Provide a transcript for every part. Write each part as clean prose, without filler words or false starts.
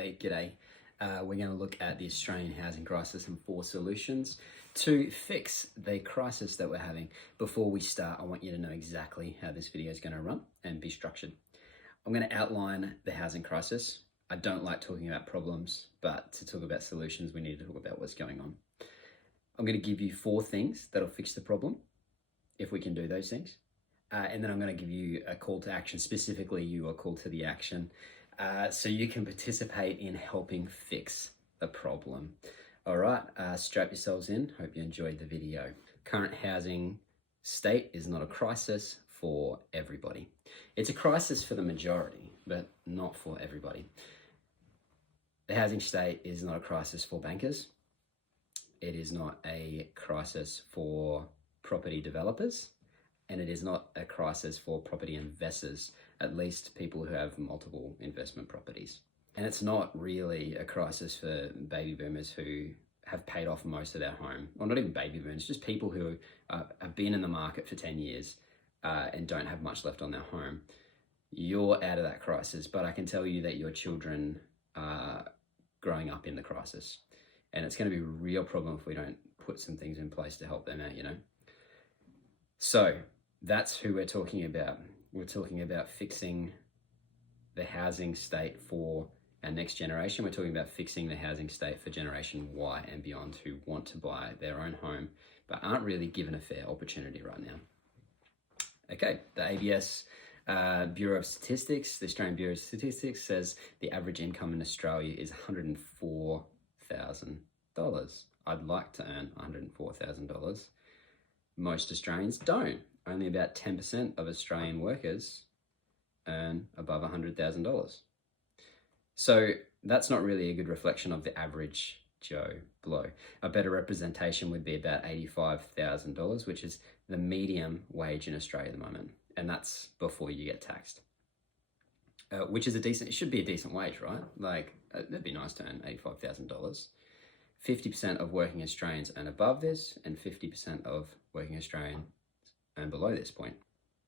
Hey, g'day. We're going to look at the Australian housing crisis and 4 solutions to fix the crisis that we're having. Before we start, I want you to know exactly how this video is going to run and be structured. I'm going to outline the housing crisis. I don't like talking about problems, but to talk about solutions, we need to talk about what's going on. I'm going to give you 4 things that'll fix the problem, if we can do those things. And then I'm going to give you a call to action, specifically you a call to the action, so you can participate in helping fix the problem. All right, strap yourselves in. Hope you enjoyed the video. Current housing state is not a crisis for everybody. It's a crisis for the majority, but not for everybody. The housing state is not a crisis for bankers. It is not a crisis for property developers. And it is not a crisis for property investors, at least people who have multiple investment properties. And it's not really a crisis for baby boomers who have paid off most of their home. Well, not even baby boomers, just people who have been in the market for 10 years and don't have much left on their home. You're out of that crisis, but I can tell you that your children are growing up in the crisis. And it's going to be a real problem if we don't put some things in place to help them out, you know? So that's who we're talking about. We're talking about fixing the housing state for our next generation. We're talking about fixing the housing state for Generation Y and beyond who want to buy their own home, but aren't really given a fair opportunity right now. Okay, the ABS Bureau of Statistics, the Australian Bureau of Statistics says the average income in Australia is $104,000. I'd like to earn $104,000. Most Australians don't. Only about 10% of Australian workers earn above $100,000. So that's not really a good reflection of the average Joe Blow. A better representation would be about $85,000, which is the medium wage in Australia at the moment. And that's before you get taxed. Which is it should be a decent wage, right? Like, it'd be nice to earn $85,000. 50% of working Australians earn above this, and 50% of working Australians earn below this point.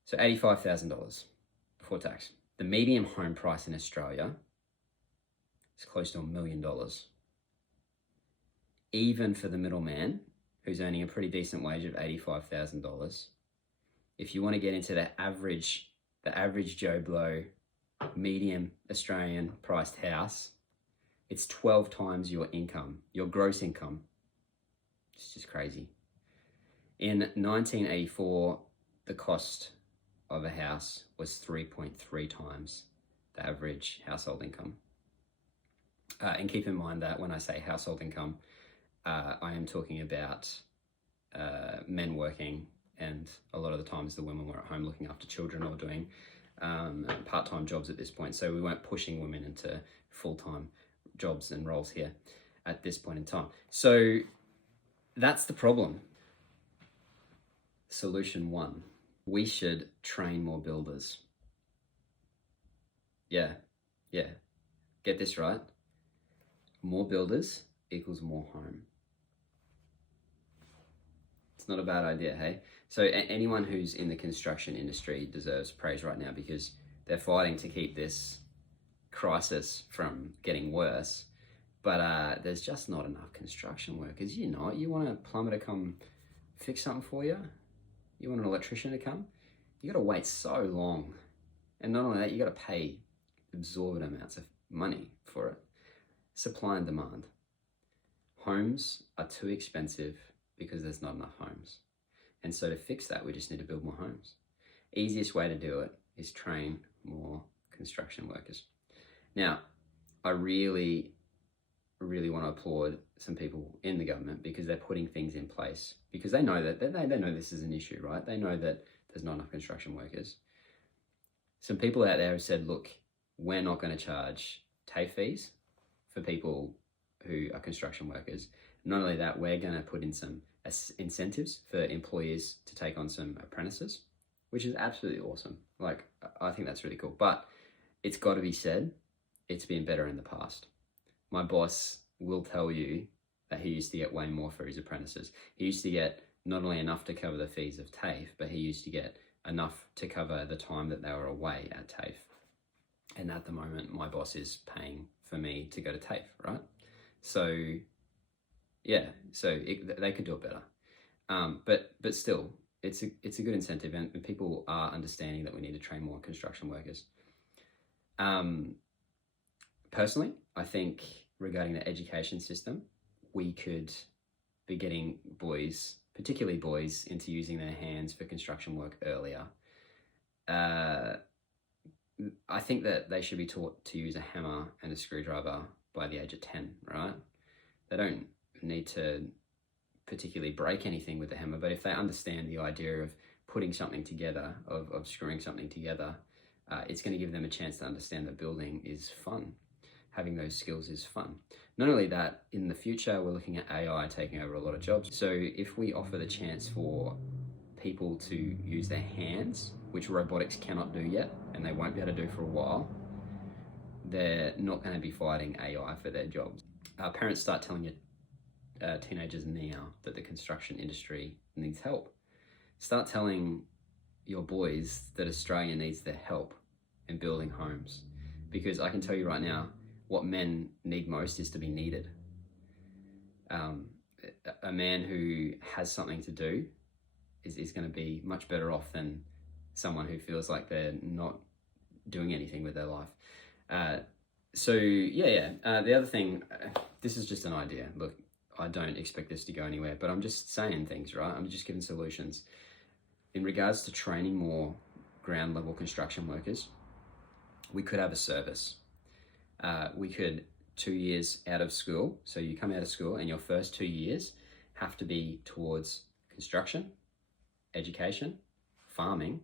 So $85,000 before tax. The median home price in Australia is close to $1 million. Even for the middleman, who's earning a pretty decent wage of $85,000, if you want to get into the average Joe Blow medium Australian priced house, it's 12 times your income, your gross income. It's just crazy. In 1984, the cost of a house was 3.3 times the average household income. And keep in mind that when I say household income, I am talking about men working, and a lot of the times the women were at home looking after children or doing part-time jobs at this point. So we weren't pushing women into full-time jobs and roles here at this point in time. So that's the problem. Solution 1, we should train more builders. Yeah, get this right. More builders equals more home. It's not a bad idea, hey? So anyone who's in the construction industry deserves praise right now, because they're fighting to keep this crisis from getting worse, but there's just not enough construction workers. You know, you want a plumber to come fix something for you, you want an electrician to come, you got to wait so long, and not only that, you got to pay exorbitant amounts of money for it. Supply and demand. Homes are too expensive because there's not enough homes, and so to fix that, we just need to build more homes. Easiest way to do it is train more construction workers. Now, I really want to applaud some people in the government, because they're putting things in place, because they know that they know this is an issue, right? They know that there's not enough construction workers. Some people out there have said, look, we're not going to charge TAFE fees for people who are construction workers. Not only that, we're going to put in some incentives for employers to take on some apprentices, which is absolutely awesome. Like, I think that's really cool. But it's got to be said, it's been better in the past. My boss will tell you that he used to get way more for his apprentices. He used to get not only enough to cover the fees of TAFE, but he used to get enough to cover the time that they were away at TAFE. And at the moment, my boss is paying for me to go to TAFE, right? So yeah, they could do it better. But still, it's a good incentive, and people are understanding that we need to train more construction workers. Personally, I think regarding the education system, we could be getting boys, particularly boys, into using their hands for construction work earlier. I think that they should be taught to use a hammer and a screwdriver by the age of 10, right? They don't need to particularly break anything with the hammer, but if they understand the idea of putting something together, of screwing something together, it's going to give them a chance to understand that building is fun. Having those skills is fun. Not only that, in the future, we're looking at AI taking over a lot of jobs. So if we offer the chance for people to use their hands, which robotics cannot do yet, and they won't be able to do for a while, they're not going to be fighting AI for their jobs. Parents, start telling your teenagers now that the construction industry needs help. Start telling your boys that Australia needs their help in building homes. Because I can tell you right now, what men need most is to be needed. A man who has something to do is going to be much better off than someone who feels like they're not doing anything with their life. The other thing, this is just an idea. Look, I don't expect this to go anywhere, but I'm just saying things, right? I'm just giving solutions. In regards to training more ground level construction workers, we could have a service. We could, 2 years out of school, so you come out of school and your first 2 years have to be towards construction, education, farming,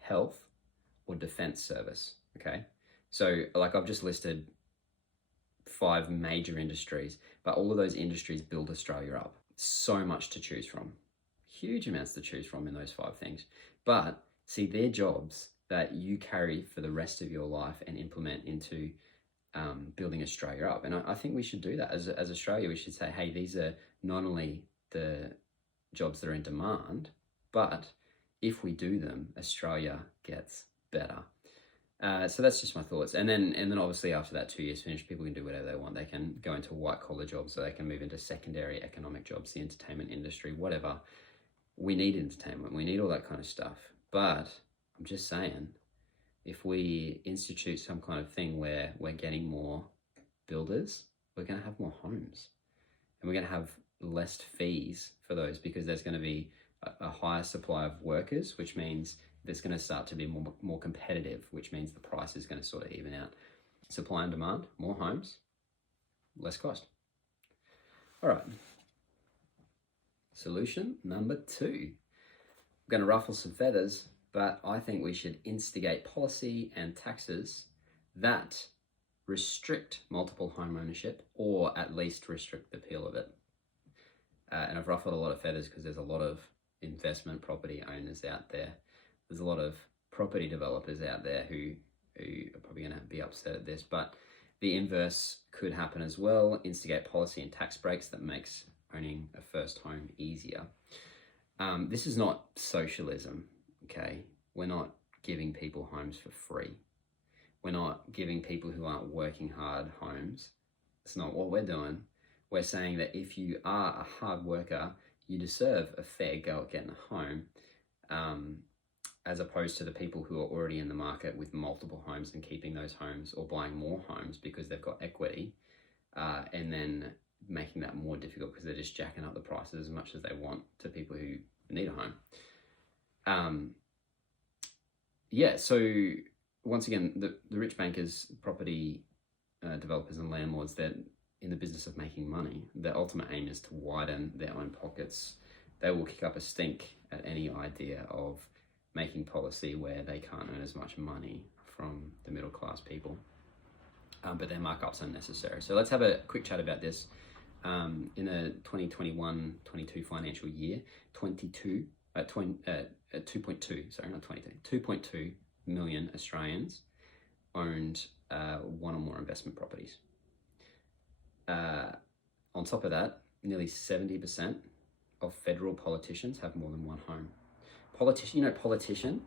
health, or defense service, okay? So like I've just listed 5 major industries, but all of those industries build Australia up. So much to choose from. Huge amounts to choose from in those 5 things. But see, they're jobs that you carry for the rest of your life and implement into building Australia up. And I think we should do that. As Australia, we should say, hey, these are not only the jobs that are in demand, but if we do them, Australia gets better. So that's just my thoughts. And then obviously after that 2 years finished, people can do whatever they want. They can go into white collar jobs, or they can move into secondary economic jobs, the entertainment industry, whatever. We need entertainment. We need all that kind of stuff. But I'm just saying, if we institute some kind of thing where we're getting more builders, we're going to have more homes. And we're going to have less fees for those, because there's going to be a higher supply of workers, which means there's going to start to be more competitive, which means the price is going to sort of even out. Supply and demand, more homes, less cost. All right. Solution number 2. I'm going to ruffle some feathers, but I think we should instigate policy and taxes that restrict multiple home ownership, or at least restrict the appeal of it. And I've ruffled a lot of feathers because there's a lot of investment property owners out there. There's a lot of property developers out there who are probably going to be upset at this, but the inverse could happen as well. Instigate policy and tax breaks that makes owning a first home easier. This is not socialism, okay? We're not giving people homes for free. We're not giving people who aren't working hard homes. It's not what we're doing. We're saying that if you are a hard worker, you deserve a fair go at getting a home, as opposed to the people who are already in the market with multiple homes and keeping those homes, or buying more homes because they've got equity, and then making that more difficult because they're just jacking up the prices as much as they want to people who need a home. So once again, the rich bankers, property developers and landlords, they're in the business of making money. Their ultimate aim is to widen their own pockets. They will kick up a stink at any idea of making policy where they can't earn as much money from the middle class people. But their markups are necessary. So let's have a quick chat about this. In the 2021-22 financial year, 2.2 million Australians owned one or more investment properties. On top of that, nearly 70% of federal politicians have more than one home. Politician,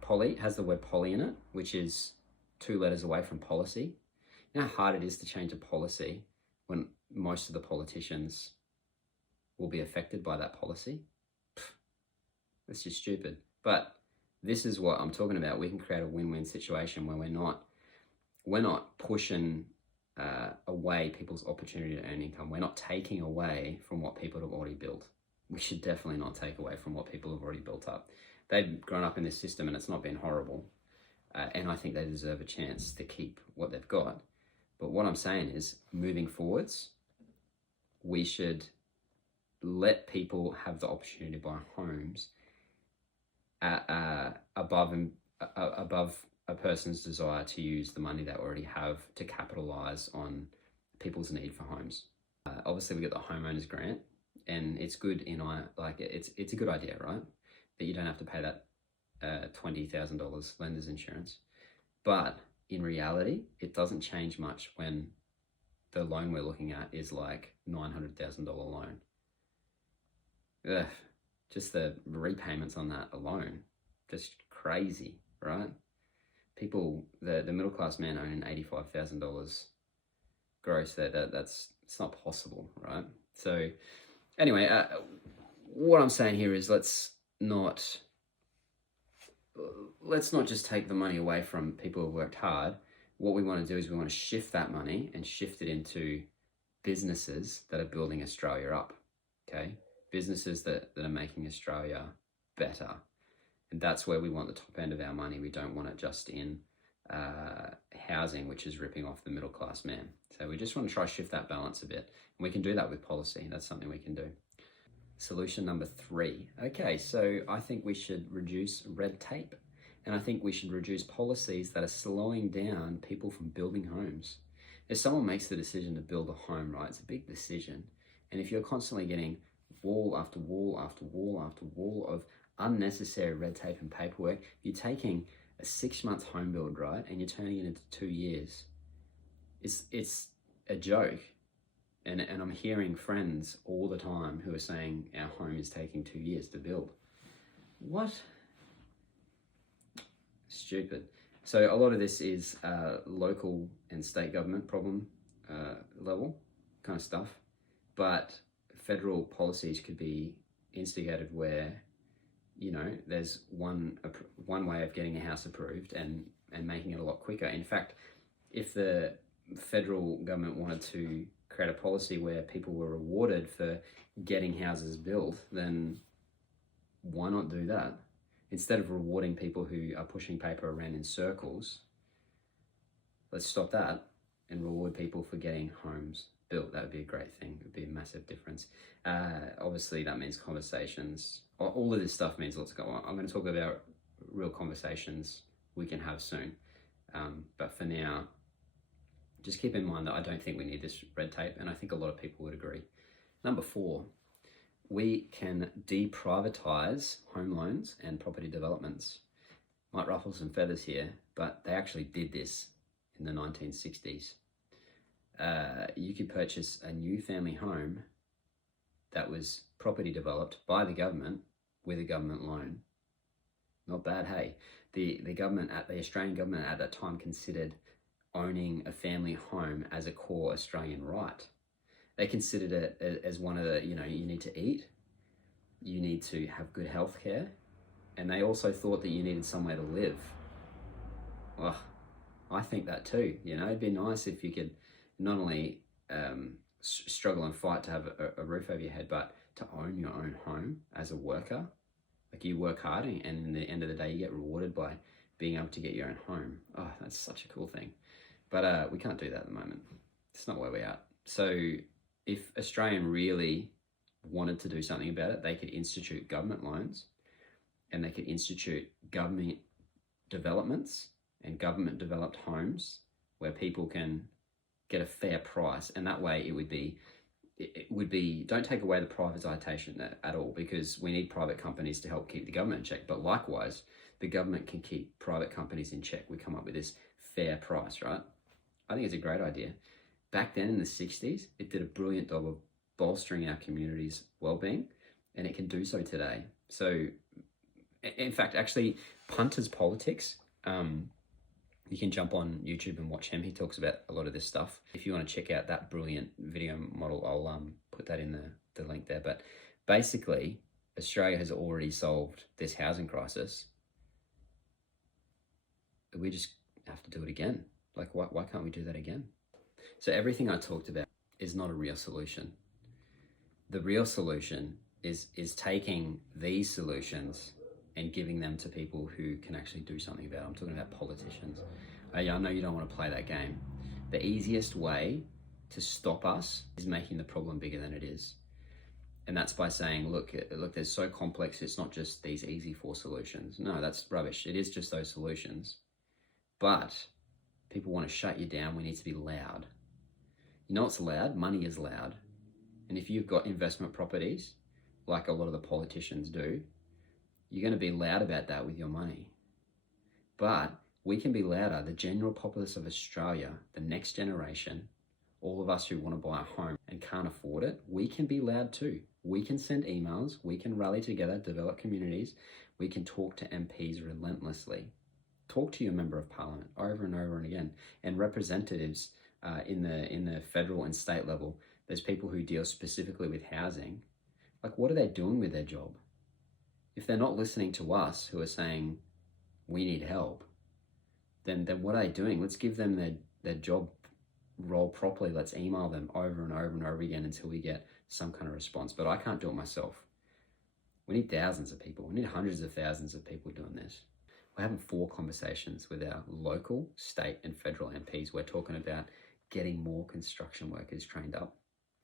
poly has the word poly in it, which is 2 letters away from policy. You know how hard it is to change a policy when most of the politicians will be affected by that policy? That's just stupid. But this is what I'm talking about. We can create a win-win situation where we're not pushing away people's opportunity to earn income. We're not taking away from what people have already built. We should definitely not take away from what people have already built up. They've grown up in this system and it's not been horrible. And I think they deserve a chance to keep what they've got. But what I'm saying is, moving forwards, we should let people have the opportunity to buy homes above a person's desire to use the money they already have to capitalize on people's need for homes. Obviously, we get the homeowners grant, and it's good it's a good idea, right? That you don't have to pay that $20,000 lender's insurance. But in reality, it doesn't change much when the loan we're looking at is like $900,000 loan. Ugh, just the repayments on that alone, just crazy, right? People, the middle class man owning $85,000 gross, it's not possible, right? So anyway, what I'm saying here is let's not just take the money away from people who worked hard. What we want to do is we want to shift that money and shift it into businesses that are building Australia up, okay? Businesses that are making Australia better. And that's where we want the top end of our money. We don't want it just in housing, which is ripping off the middle class man. So we just want to try to shift that balance a bit. And we can do that with policy. That's something we can do. Solution number 3. Okay, so I think we should reduce red tape. And I think we should reduce policies that are slowing down people from building homes. If someone makes the decision to build a home, right, it's a big decision. And if you're constantly getting wall after wall after wall after wall of unnecessary red tape and paperwork, you're taking a 6-month home build, right, and you're turning it into 2 years. It's a joke. And I'm hearing friends all the time who are saying our home is taking 2 years to build. What? Stupid. So a lot of this is local and state government problem level kind of stuff. But federal policies could be instigated where, you know, there's one way of getting a house approved and making it a lot quicker. In fact, if the federal government wanted to create a policy where people were rewarded for getting houses built, then why not do that? Instead of rewarding people who are pushing paper around in circles, let's stop that and reward people for getting homes built. That would be a great thing. It would be a massive difference. Obviously, that means conversations. All of this stuff means lots go on. I'm going to talk about real conversations we can have soon. But for now, just keep in mind that I don't think we need this red tape, and I think a lot of people would agree. Number 4, we can deprivatise home loans and property developments. Might ruffle some feathers here, but they actually did this in the 1960s. You could purchase a new family home that was property developed by the government with a government loan. Not bad, hey? The Australian government at that time considered owning a family home as a core Australian right. They considered it as one of the, you need to eat, you need to have good health care, and they also thought that you needed somewhere to live. Well, I think that too. It'd be nice if you could not only struggle and fight to have a roof over your head, but to own your own home as a worker. Like, you work hard and in the end of the day, you get rewarded by being able to get your own home. Oh, that's such a cool thing. But we can't do that at the moment. It's not where we're at. So if Australia really wanted to do something about it, they could institute government loans, and they could institute government developments and government developed homes where people can get a fair price. And that way it would be, don't take away the privatisation at all, because we need private companies to help keep the government in check. But likewise, the government can keep private companies in check. We come up with this fair price, right? I think it's a great idea. Back then in the 60s, it did a brilliant job of bolstering our community's well-being, and it can do so today. So, in fact, actually, punters politics, You can jump on YouTube and watch him. He talks about a lot of this stuff. If you want to check out that brilliant video model, I'll put that in the link there. But basically, Australia has already solved this housing crisis. We just have to do it again. Like, why can't we do that again? So everything I talked about is not a real solution. The real solution is taking these solutions and giving them to people who can actually do something about it. I'm talking about politicians. I know you don't want to play that game. The easiest way to stop us is making the problem bigger than it is. And that's by saying, look, they're so complex, it's not just these easy 4 solutions. No, that's rubbish. It is just those solutions. But people want to shut you down. We need to be loud. You know what's loud? Money is loud. And if you've got investment properties, like a lot of the politicians do, you're going to be loud about that with your money. But we can be louder. The general populace of Australia, the next generation, all of us who want to buy a home and can't afford it, we can be loud too. We can send emails, we can rally together, develop communities, we can talk to MPs relentlessly. Talk to your member of parliament over and over and again, and representatives in the federal and state level. There's people who deal specifically with housing. Like, what are they doing with their job? If they're not listening to us who are saying we need help, then what are they doing? Let's give them their job role properly. Let's email them over and over and over again until we get some kind of response. But I can't do it myself. We need thousands of people. We need hundreds of thousands of people doing this. We're having 4 conversations with our local, state and federal MPs. We're talking about getting more construction workers trained up.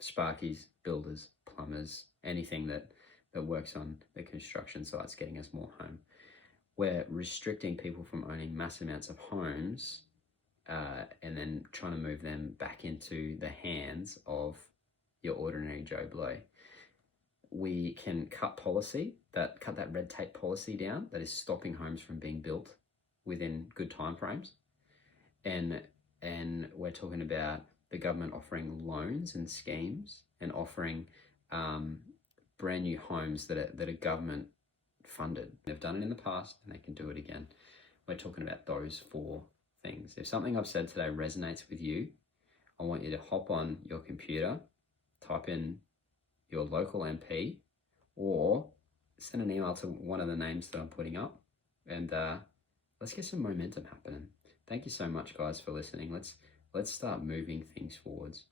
Sparkies, builders, plumbers, anything that works on the construction sites, getting us more home. We're restricting people from owning massive amounts of homes and then trying to move them back into the hands of your ordinary Joe Blow. We can cut that red tape policy down that is stopping homes from being built within good timeframes. And we're talking about the government offering loans and schemes and offering brand new homes that are government funded. They've done it in the past and they can do it again. We're talking about those 4 things. If something I've said today resonates with you, I want you to hop on your computer, type in your local MP, or send an email to one of the names that I'm putting up, and let's get some momentum happening. Thank you so much, guys, for listening. Let's start moving things forwards.